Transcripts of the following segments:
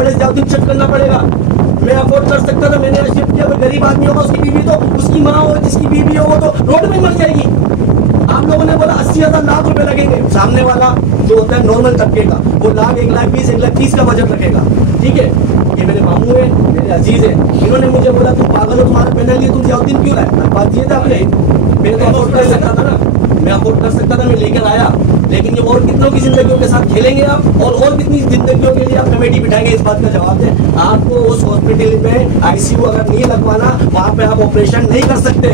बड़े ज्यादा चेक करना पड़ेगा। मैं अफोर्ड कर सकता था, मैंने शिफ्ट किया। गरीब आदमी होगा, उसकी बीवी तो, उसकी माँ हो, जिसकी बीवी हो, वो तो रोड में मर जाएगी। आप लोगों ने बोला 80,000 लाख रुपए लगेंगे। सामने वाला जो होता है नॉर्मल तबके का, वो लाख, 1,20,000, 1,30,000 का बजट रखेगा। ठीक है, ये मेरे मामू है, मेरे अजीज है। इन्होंने मुझे बोला तुम पागल हो, तुम्हारा पैनल लिए तुम जियाउद्दीन क्यों लाए? बात ये था अपने, मैं तो अफोर्ड कर सकता था ना, मैं अफोर्ड कर सकता था, मैं लेकर आया। लेकिन ये और कितनों की जिंदगियों के साथ खेलेंगे आप, और कितनी जिंदगियों के लिए आप कमेटी बिठाएंगे? इस बात का जवाब दें। आपको उस हॉस्पिटल में ICU अगर नहीं लगवाना, वहां पे आप ऑपरेशन नहीं कर सकते।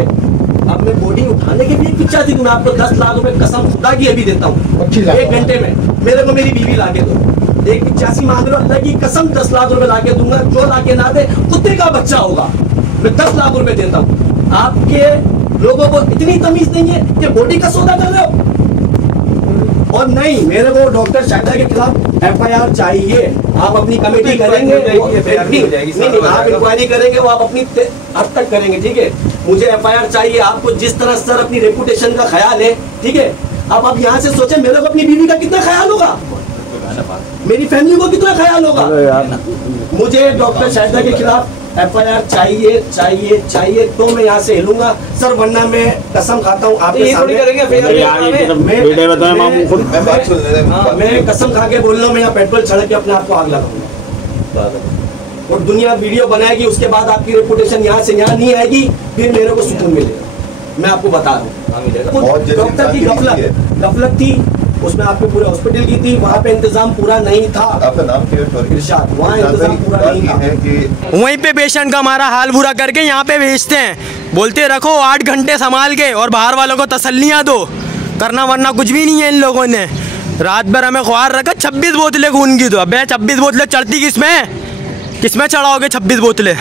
अब मैं बॉडी उठाने की भी इच्छा थी, मैं आपको 10 लाख रुपए कसम खुदा की अभी देता हूँ 1 घंटे में। मेरे को मेरी बीवी लाके दो। 185 मांग रहे हो, अल्लाह की कसम 10 लाख रुपए लाके दूंगा। जो लाके ना दे, कुत्ते का बच्चा होगा। मैं 10 लाख रुपए देता हूँ। आपके लोगों को इतनी तमीज नहीं है कि बॉडी का सौदा कर रहे हो। और नहीं, मेरे को डॉक्टर शाहिदा के खिलाफ FIR चाहिए। आप अपनी कमेटी करेंगे, नहीं, आप इंक्वायरी करेंगे, वो आप अपनी हद तक करेंगे। ठीक है, मुझे FIR चाहिए। आपको जिस तरह सर अपनी रेपुटेशन का ख्याल है, ठीक है, अब आप यहाँ से सोचें मेरे को अपनी बीवी का कितना ख्याल होगा, मेरी फैमिली को कितना ख्याल होगा। मुझे डॉक्टर शाहिदा के खिलाफ FIR चाहिए चाहिए चाहिए, तो मैं यहाँ से हिलूंगा सर, वरना मैं कसम खाता हूँ आपके सामने, मैं कसम खा के बोल रहा हूँ, मैं यहाँ पेट्रोल छिड़क के अपने आप को आग लगाऊंगा। और दुनिया वीडियो बनाएगी, उसके बाद आपकी रेपुटेशन यहाँ से यहाँ नहीं आएगी, फिर मेरे को सुकून मिलेगा। मैं आपको बता दूँ, डॉक्टर की गफलत थी, उसमें आपके पूरे हॉस्पिटल की थी, वहाँ पे इंतजाम पूरा नहीं था। आपका नाम क्या है? इरशाद। वहाँ इंतजाम पूरा नहीं था। वहीं पे पेशेंट का हमारा हाल बुरा करके यहाँ पे भेजते हैं, बोलते रखो 8 घंटे संभाल के और बाहर वालों को तसल्लियाँ दो, करना वरना कुछ भी नहीं है इन लोगों ने। रात भर हमें ख्वार रखा 26 बोतलें खून की। तो अब 26 बोतलें चढ़ती किसमें चढ़ाओगे 26 बोतलें?